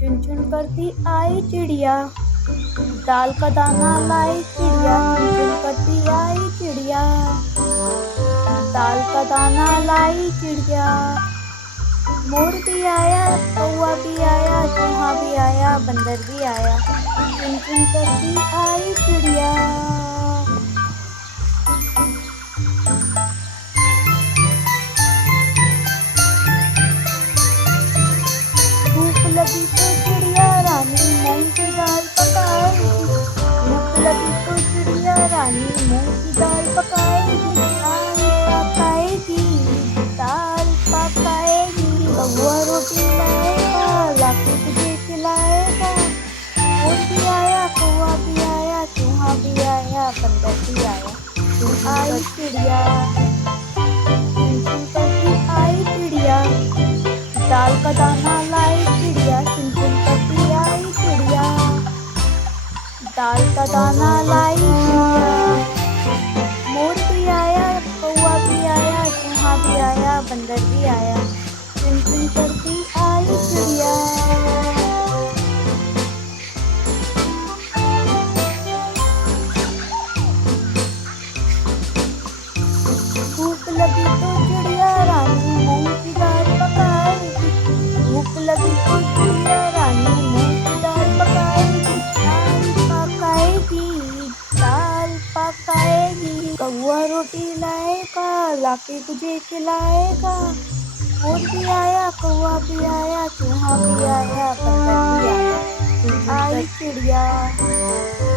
चुन चुन करती आई चिड़िया, दाल का दाना लाई चिड़िया, चुन चुन करती आई चिड़िया, दाल का दाना लाई चिड़िया। मोर भी आया, कौवा भी आया, चूहा भी आया, बंदर भी आया, चुन चुन करती आई चिड़िया। भूख लगी तो चिड़िया रानी मूंग की दाल पकाएगी, भूख लगी तो चिड़िया रानी मूंग की दाल पकाएगी, दाल पकाएगी, दाल पकाएगी। कौवा रोटी लाएगा, लाके तुझे खिलाएगा। मोर भी आया, कौवा भी आया, चूहा भी आया, बंदर भी आया, चुन आई चिड़िया, चुन चुन करती आई चिड़िया, दाल का दाना लाई चिड़िया, चुन चुन करती आई चिड़िया, दाल का दाना लाई चिड़िया। मोर भी आया, कौवा भी आया, चूहा भी आया, बंदर भी आया, चुन चुन करती आई चिड़िया। भूख लगी तो चिड़िया रानी मूंग की दाल पकाएगी, भूख लगी तो चिड़िया रानी मूंग की दाल पकाएगी, दाल पकाएगी, दाल पकाएगी। कौवा रोटी लाएगा, लाके तुझे खिलाएगा। मोर भी आया, कौवा भी आया, चूहा भी आया, बंदर भी आया, आई चिड़िया।